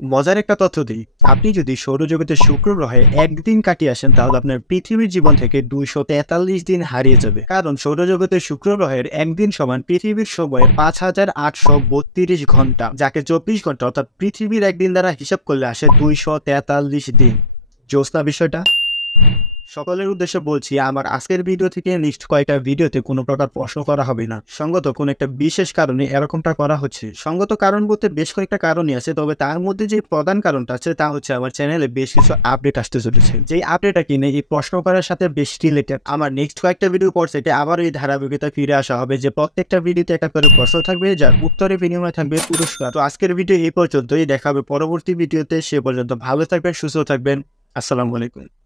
মজার একটা তথ্য দিই। আপনি যদি সৌরজগতের শুক্র গ্রহে একদিন কাটিয়ে আসেন তাহলে আপনার পৃথিবীর জীবন থেকে 243 দিন হারিয়ে যাবে। কারণ সৌরজগতের শুক্র গ্রহের একদিন সমান পৃথিবীর সময়ের 5832 ঘন্টা, যাকে 24 ঘন্টা অর্থাৎ পৃথিবীর একদিন দ্বারা হিসাব করলে আসে 243 দিন। জোসনা বিষয়টা? সকলের উদ্দেশ্যে বলছি, আমার আজকের ভিডিও থেকে নেক্সট কয়েকটা ভিডিওতে কোনো প্রকার প্রশ্ন করা হবে না। সঙ্গত কোনো একটা বিশেষ কারণে এরকমটা করা হচ্ছে। সঙ্গত কারণ বলতে বেশ কয়েকটা কারণই আছে, তবে তার মধ্যে যে প্রধান কারণটা আছে তা হচ্ছে আমার চ্যানেলে বেশ কিছু আপডেট আসতে চলেছে, যেই আপডেটটা কিনে এই প্রশ্ন করার সাথে বেশ রিলেটেড। আমার নেক্সট কয়েকটা ভিডিও পর থেকে আবার এই ধারাবাহিকতা ফিরে আসা হবে, যে প্রত্যেকটা ভিডিওতে একটা করে প্রশ্ন থাকবে, যার উত্তরে বিনিময়ে থাকবে পুরস্কার। তো আজকের ভিডিও এই পর্যন্তই, দেখা হবে পরবর্তী ভিডিওতে। সে পর্যন্ত ভালো থাকবেন, সুস্থ থাকবেন। আসসালামু আলাইকুম।